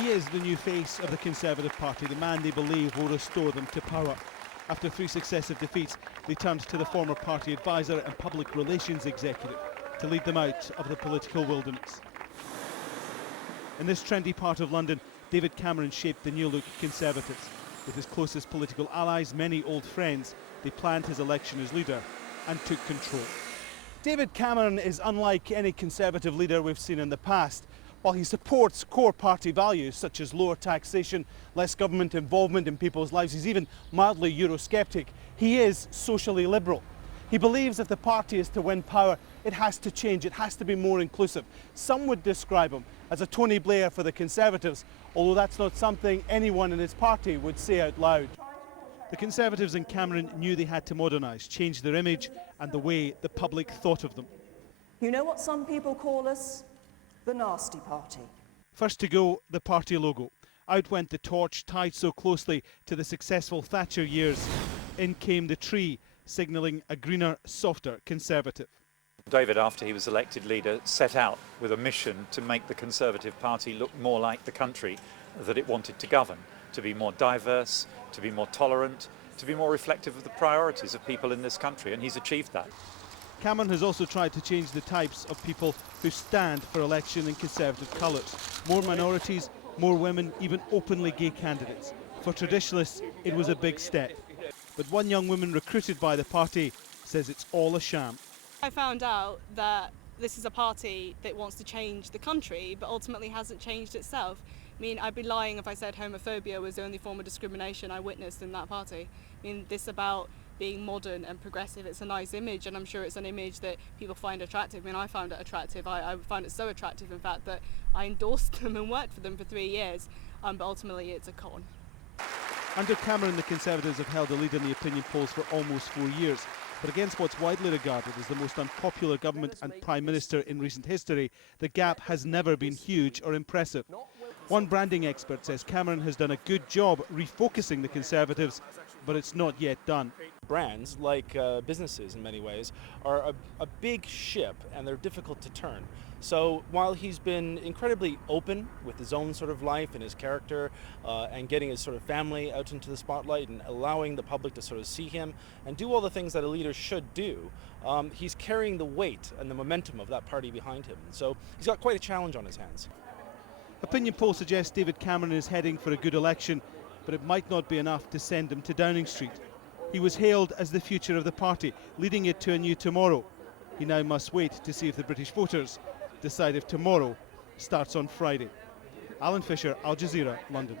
He is the new face of the Conservative Party, the man they believe will restore them to power. After 3 successive defeats, they turned to the former party advisor and public relations executive to lead them out of the political wilderness. In this trendy part of London, David Cameron shaped the new-look Conservatives. With his closest political allies, many old friends, they planned his election as leader and took control. David Cameron is unlike any Conservative leader we've seen in the past. While he supports core party values such as lower taxation, less government involvement in people's lives, he's even mildly Eurosceptic, he is socially liberal. He believes if the party is to win power, it has to change, it has to be more inclusive. Some would describe him as a Tony Blair for the Conservatives, although that's not something anyone in his party would say out loud. The Conservatives and Cameron knew they had to modernise, change their image and the way the public thought of them. You know what some people call us? The nasty party. First to go, the party logo. Out went the torch tied so closely to the successful Thatcher years. In came the tree, signalling a greener, softer Conservative. David, after he was elected leader, set out with a mission to make the Conservative Party look more like the country that it wanted to govern, to be more diverse, to be more tolerant, to be more reflective of the priorities of people in this country, and he's achieved that. Cameron has also tried to change the types of people who stand for election in Conservative colours. More minorities, more women, even openly gay candidates. For traditionalists, it was a big step. But one young woman recruited by the party says it's all a sham. I found out that this is a party that wants to change the country, but ultimately hasn't changed itself. I mean, I'd be lying if I said homophobia was the only form of discrimination I witnessed in that party. I mean, this is about being modern and progressive. It's a nice image, and I'm sure it's an image that people find attractive. I mean, I found it attractive. I found it so attractive, in fact, that I endorsed them and worked for them for 3 years, but ultimately it's a con. Under Cameron, the Conservatives have held the lead in the opinion polls for almost 4 years. But against what's widely regarded as the most unpopular government and Prime Minister in recent history, the gap has never been huge or impressive. One branding expert says Cameron has done a good job refocusing the Conservatives, but it's not yet done. Brands, like businesses in many ways, are a big ship and they're difficult to turn. So while he's been incredibly open with his own sort of life and his character and getting his sort of family out into the spotlight and allowing the public to sort of see him and do all the things that a leader should do, he's carrying the weight and the momentum of that party behind him. So he's got quite a challenge on his hands. Opinion poll suggests David Cameron is heading for a good election, but it might not be enough to send him to Downing Street. He was hailed as the future of the party, leading it to a new tomorrow. He now must wait to see if the British voters decide if tomorrow starts on Friday. Alan Fisher, Al Jazeera, London.